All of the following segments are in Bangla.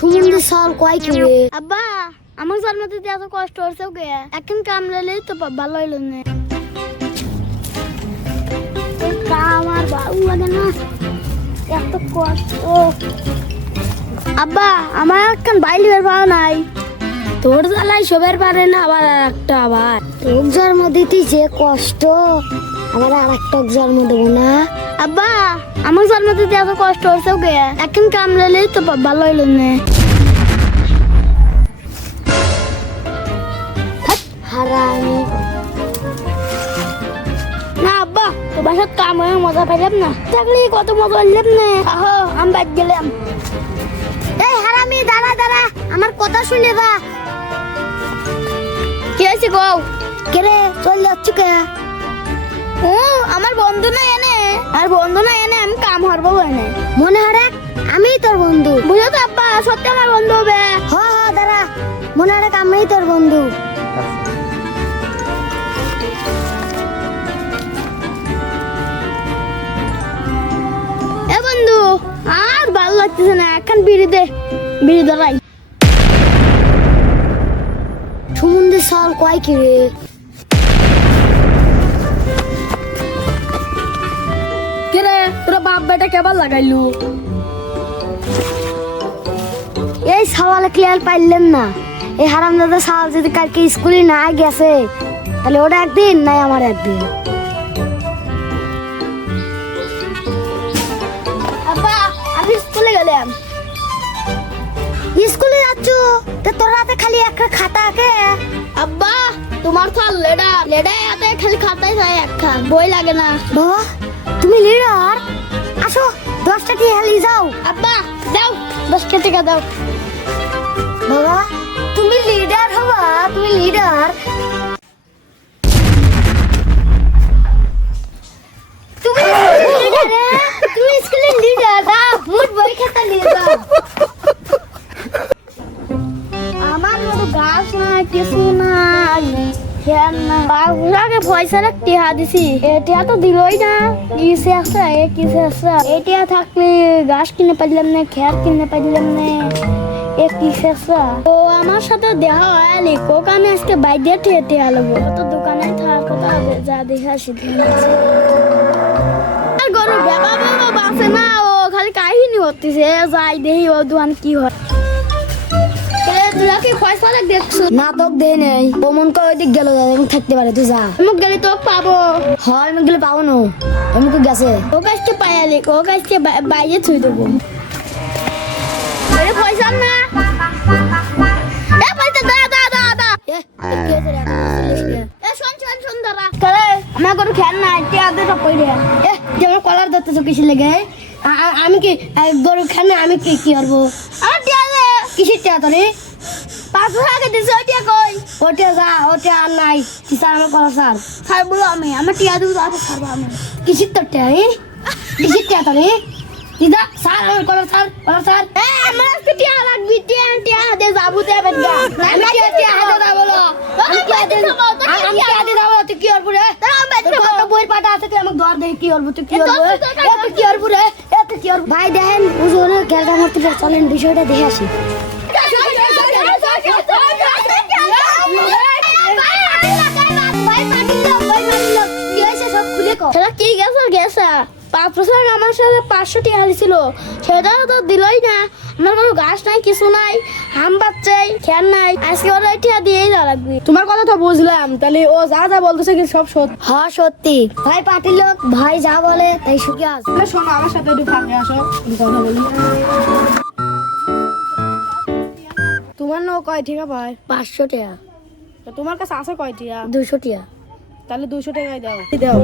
তুমি সাল কয় কি রে? আব্বা আমার জন্মতে এত কষ্ট হচ্ছে ওকে এখন কামড়ালেই তো ভালো হইল না আমার ভালো লাগে না এত কষ্ট আব্বা আমার এখন বাইরে বের পাওয়া নাই তোর জ্বালাই সবের পারে না আবার আর একটা আবার তোর জন্ম দিতে যে কষ্ট আবার আর একটা জন্ম দেবো না। আব্বা আমার জন্মতে এত কষ্ট হচ্ছে ওকে এখন কামড়ালেই তো ভালো হইল না হারামি না আব্বা তো বাসার কাম হয়ে মজা পাইলাম না থাকলে কত মজা হইলাম না আহো আমি বাদ গেলাম এই হারামি দাঁড়া দাঁড়া আমার কথা শুনে বা কি হয়েছে গো কে রে চল যাচ্ছ কে? ও আমার বন্ধু না এনে আর বন্ধু না এনে আমি কাম হারবো এনে মনে হরে আমি তোর বন্ধু। বুঝো তো আব্বা সত্যি আমার বন্ধু হবে হ হ দাঁড়া মনে হরে আমি তোর বন্ধু। এ বন্ধু আর ভালো লাগতেছে না এখন বিড়ি ধরাই সুমন্দি সাল কয় কি রে? কিরে তোরা বাপ বেটা কেবল লাগাইলু এই সওয়াল ক্লিয়ার পাইলেন না। এই হারামজাদা সাল যদি কালকে স্কুলে না গেছে তাহলে ওটা একদিন নাই আমার একদিন। আব্বা আমি স্কুলে গেলাম স্কুলে যাচ্ছ তো তোর হাতে খালি একটা খাতা আঁকে। আব্বা তোমার তো লেডা এত খালি খাতাই চাই একখান বই লাগে না বাবা তুমি লিডার আসো 10টা কি হেলি যাও। আব্বা দাও 10 টাকা দাও বাবা তুমি লিডার হবা তুমি লিডার। তুমি তুমি স্কুলের লিডার দাও মোট বই খাতা নিয়ে যাও। আমার মতো গাছ নাই কিছু নাই ফ্যান না বাবুরাকে পয়সা টিহা দিছি এটা তো দিলই না কিসে আছে কিসে আছে এটা থাকলে গাছ কিনে পাইলাম না খেয়ার কিনে পাইলাম না এ কিসে আছে তো আমার সাথে দেখা হয়নি কোক আমি আজকে বাইরে টিহা লাগবো তো দোকানে থাকার কথা যা দেখে আসি আর গরু বাবা বাবা বাসে না ও খালি কাহিনী হতেছে যাই দেখি ও দোকান কি হয় নাটক দে নেই প্রমন করে ওইদিক গেল এমন থাকতে পারে তুই যা। মুখ গেলে তো পাবো হয় এমন গেলে পাবো না এমন গেছে ও কাজকে পায়ালি ও কাজকে বাইরে থুই দেবো আরে পয়সা না এ পয়সা দা দা দা দা এ শোন দাদা করে আমার কোনো খেয়াল নাই টিয়া দে তো কই রে এ যেমন কলার ধরতে তো কিছু লেগে আমি কি গরু খানে আমি কি কি করবো? আমার টিয়া দে কিসের টিয়া তোরে 500 টাকা দিছে ওই টিয়া কই ওটা যা ওটা আর নাই স্যার আমার কলা স্যার স্যার বলো আমি আমার টিয়া দেবো তো ছাড়বো আমি কিসের তোর টিয়া কিসের টিয়া তোরে দিদা স্যার আমার কলা স্যার এ আমার আজকে টিয়া লাগবে টিয়া দে যাবো দে বেটা আমি টিয়া হাতে দা বলো আমি টিয়া হাতে দা বলো তুই কি করবো রে? কত বইয়ের পাটা আছে তুই আমাকে ধর দেখি কি করবো তুই কি করবো তুই কি করবো রে তুই কি করবো? ভাই দেখেন বুঝুন খেলটা মারতে চলেন বিষয়টা দেখে আসি। সেটা কি গেছে 5% আমার সাথে 500 টাকা হারিয়েছিল সেটা তো দিলই না আমার কোনো গাছ নাই কিছু নাই হাম বাচ্চাই খেয়াল নাই আজকে ওরা এটা দিয়েই যা লাগবে তোমার কথা তো বুঝলাম তাহলে ও যা যা বলতেছে কি সব সত্যি। হ্যাঁ সত্যি ভাই পার্টির লোক ভাই যা বলে তাই শুকে আস। তাহলে শোনো আমার সাথে একটু ফাঁকে আসো একটু কথা বলি। তোমার নাও কয় টাকা পায়? 500 টাকা তো তোমার কাছে আছে কয় টাকা? 200 টাকা তাহলে 200 টাকাই দাও দাও।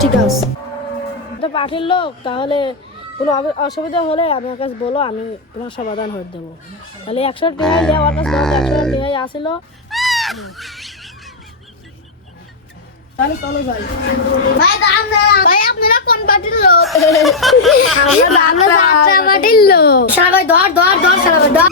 ঠিক আছে এটা পাঠির লোক তাহলে কোনো অসুবিধা হলে আমার কাছে বলো আমি তোমার সমাধান করে দেবো। তাহলে 100 টাকা দিয়ে আমার কাছে 100 টাকাই আসিল তাহলে চলো যাই। ভাই আপনারা কোন পার্টির লোক আমরা পার্টির লোক। শালা ভাই ধর ধর ধর শালা ভাই ধর।